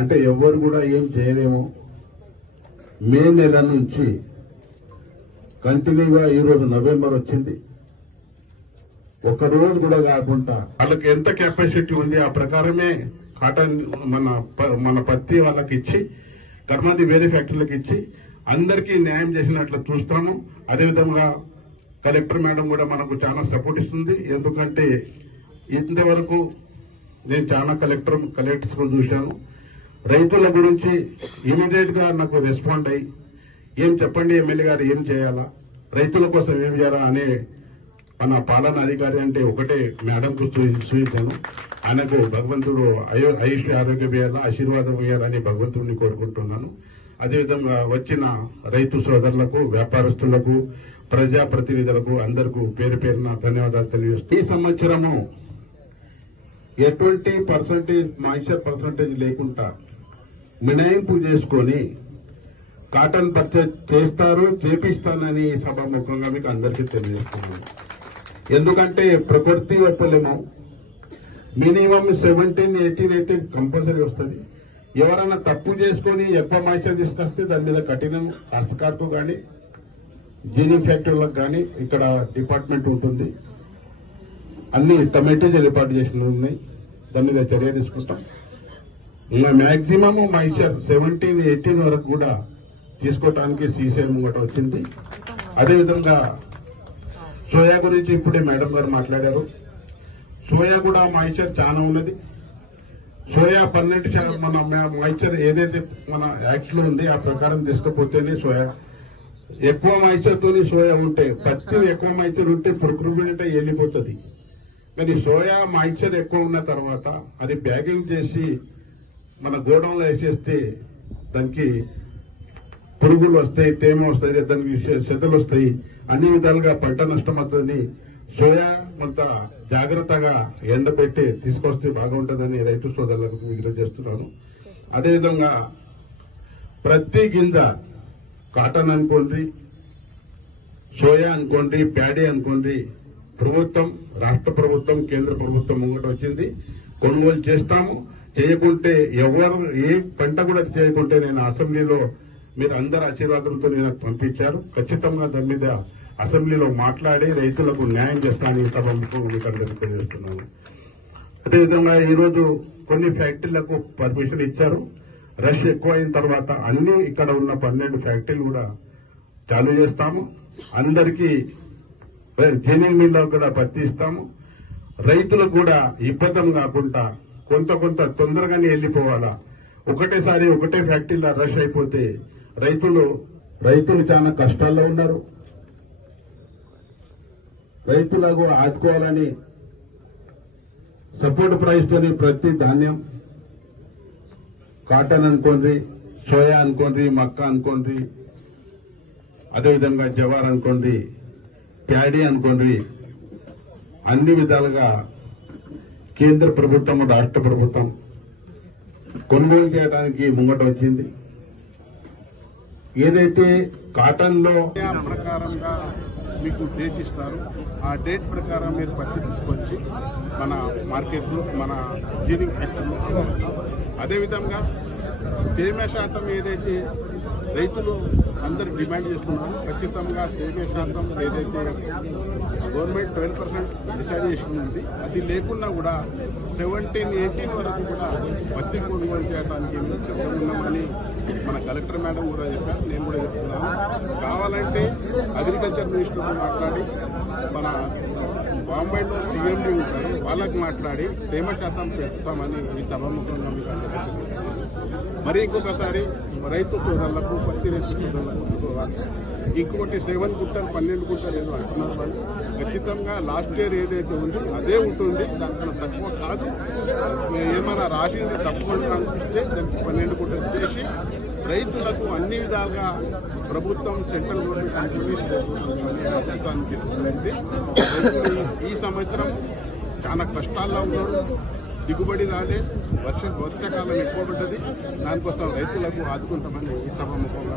అంటే ఎవరు కూడా ఏం చేయలేము. మే నెల నుంచి కంటిన్యూగా ఈరోజు నవంబర్ వచ్చింది, ఒక రోజు కూడా కాకుండా వాళ్ళకి ఎంత కెపాసిటీ ఉంది ఆ ప్రకారమే కాటన్ మన పత్తి వాళ్ళకి ఇచ్చి కర్మాది వేరే ఫ్యాక్టరీలకు ఇచ్చి అందరికీ న్యాయం చేసినట్లు చూస్తాము. అదేవిధంగా కలెక్టర్ మేడం కూడా మనకు చాలా సపోర్ట్ ఇస్తుంది. ఎందుకంటే ఇంతవరకు నేను చాలా కలెక్టర్స్ చూశాను. రైతుల గురించి ఇమీడియట్ గా నాకు రెస్పాండ్ అయ్యి ఏం చెప్పండి ఎమ్మెల్యే గారు ఏం చేయాలా, రైతుల కోసం ఏం చేయాలా అనే మన పాలనా అధికారి అంటే ఒకటే మేడంకు చూపించాను. ఆయనకు భగవంతుడు ఆయుష్ ఆరోగ్యం ఇవ్వాలా, ఆశీర్వాదం ఇవ్వాలని భగవంతుడిని కోరుకుంటున్నాను. అదేవిధంగా వచ్చిన రైతు సోదరులకు, వ్యాపారస్తులకు, ప్రజాప్రతినిధులకు అందరికీ పేరు పేరున ధన్యవాదాలు తెలియజేస్తూ ఈ సంవత్సరము ఎటువంటి మాయిశ్చర్ పర్సంటేజ్ లేకుండా మినహాయింపు చేసుకొని కాటన్ పర్చేజ్ చేస్తారు, చేపిస్తానని సభాముఖంగా మీకు అందరికీ తెలియజేస్తున్నాను. ఎందుకంటే ప్రకృతి ఒప్పలేము, మినిమం 17-18 అయితే కంపల్సరీ వస్తుంది. ఎవరైనా తప్పు చేసుకుని ఎక్కువ మాయిశ్చర్ తీసుకొస్తే దాని మీద కఠినం హస్తకార్కు కానీ జీనింగ్ ఫ్యాక్టరీలకు కానీ ఇక్కడ డిపార్ట్మెంట్ ఉంటుంది. అన్ని కమిటీలు ఏర్పాటు చేసి ఉన్నాయి, దాని మీద చర్య తీసుకుంటాం. ఇంకా మ్యాక్సిమం మాయిశ్చర్ 17-18 వరకు కూడా తీసుకోవటానికి సీసీఎల్ ముంగట వచ్చింది. అదేవిధంగా సోయా గురించి ఇప్పుడే మేడం గారు మాట్లాడారు. సోయా కూడా మాయిశ్చర్ చాలా ఉన్నది. సోయా 12% మన మాయిశ్చర్ ఏదైతే మన యాక్ట్ లో ఉంది ఆ ప్రకారం తీసుకపోతేనే సోయా ఎక్కువ మాయిశ్చర్ తోని సోయా ఉంటే, పత్తి ఎక్కువ మాయిశ్చర్ ఉంటే ప్రొక్యూర్మెంట్ వెళ్ళిపోతుంది. కానీ సోయా మాయిశ్చర్ ఎక్కువ ఉన్న తర్వాత అది బ్యాగింగ్ చేసి మన గోడౌన్లో వేసేస్తే దానికి పురుగులు వస్తాయి, తేమ వస్తాయి, దానికి చెదలు వస్తాయి, అన్ని విధాలుగా పంట నష్టం అవుతుంది. సోయా కొంత జాగ్రత్తగా ఎండబెట్టి తీసుకొస్తే బాగుంటుందని రైతు సోదరులకు విజ్ఞప్తి చేస్తున్నాను. అదేవిధంగా ప్రతి గింజ కాటన్ అనుకోండి, సోయా అనుకోండి, ప్యాడీ అనుకోండి, ప్రభుత్వం, రాష్ట్ర ప్రభుత్వం, కేంద్ర ప్రభుత్వం ముంగట వచ్చింది. కొనుగోలు చేస్తాము. చేయకుంటే ఎవరు ఏ పంట కూడా చేయకుంటే నేను అసెంబ్లీలో మీరు అందరు ఆశీర్వాదంతో నేను పంపించారు. ఖచ్చితంగా దాని మీద అసెంబ్లీలో మాట్లాడి రైతులకు న్యాయం చేస్తానని సభకు మీకు అందరికీ తెలియజేస్తున్నాను. అదేవిధంగా ఈరోజు కొన్ని ఫ్యాక్టరీలకు పర్మిషన్ ఇచ్చారు. రష్ ఎక్కువ అయిన తర్వాత అన్ని ఇక్కడ ఉన్న 12 ఫ్యాక్టరీలు కూడా చాలు చేస్తాము. అందరికీ జీనింగ్ మిల్లో కూడా పత్తి ఇస్తాము. రైతులకు కూడా ఇబ్బంది కాకుండా కొంత తొందరగానే వెళ్ళిపోవాలా. ఒకటేసారి ఒకటే ఫ్యాక్టరీలో రష్ అయిపోతే రైతులు చాలా కష్టాల్లో ఉన్నారు. రైతులకు ఆదుకోవాలని సపోర్ట్ ప్రైస్ తోని ప్రతి ధాన్యం కాటన్ అనుకోండి, సోయా అనుకోండి, మక్క అనుకోండి, అదేవిధంగా జవార్ అనుకోండి, ప్యాడీ అనుకోండి, అన్ని విధాలుగా కేంద్ర ప్రభుత్వం, రాష్ట్ర ప్రభుత్వం కొనుగోలు చేయడానికి ముంగట వచ్చింది. ఏదైతే కాటన్ లో ప్రకారంగా మీకు డేట్ ఇస్తారు, ఆ డేట్ ప్రకారం మీరు పత్తి తీసుకొచ్చి మన మార్కెట్లో, మన జీనింగ్ ఫ్యాక్టరీలో, అదేవిధంగా తేమ శాతం ఏదైతే రైతులు అందరు డిమాండ్ చేస్తున్నారు, ఖచ్చితంగా తేమ శాతం ఏదైతే గవర్నమెంట్ 12% డిసైడ్ చేసింది అది లేకుండా కూడా 17-18 వరకు కూడా పత్తి కొనుగోలు చేయడానికి ఉన్నామని మన కలెక్టర్ మేడం కూడా చెప్పారు. నేను కూడా చెప్తున్నాను. కావాలంటే అగ్రికల్చర్ మినిస్టర్తో మాట్లాడి, మన బాంబేలో సీఎండీ ఉంటారు, వాళ్ళకి మాట్లాడి తేమ శాతం పెడతామని ఈ సభాముఖంగా మీకు అందరికీ. మరి ఇంకొకసారి రైతు సోదరులకు, పత్తి రైతు సోదరులకు ఇంకొకటి 7 గుంటలు 12 గుంటలు ఏదో అంటున్నారు వాళ్ళు. ఖచ్చితంగా లాస్ట్ ఇయర్ ఏదైతే ఉందో అదే ఉంటుంది, దానికన్నా తక్కువ కాదు. ఏమైనా రాసింది తక్కువ అనిపిస్తే దానికి 12 గుంటలు చేసి రైతులకు అన్ని విధాలుగా ప్రభుత్వం, సెంట్రల్ గవర్నమెంట్ కంట్రిబ్యూషన్ ప్రభుత్వానికి రైతులు ఈ సంవత్సరం చాలా కష్టాల్లో ఉన్నారు. దిగుబడి రాలే, వర్షాకాలం ఎక్కువ పడ్డది. దానికోసం రైతులకు ఆదుకుంటామని ఈ సభాముఖంగా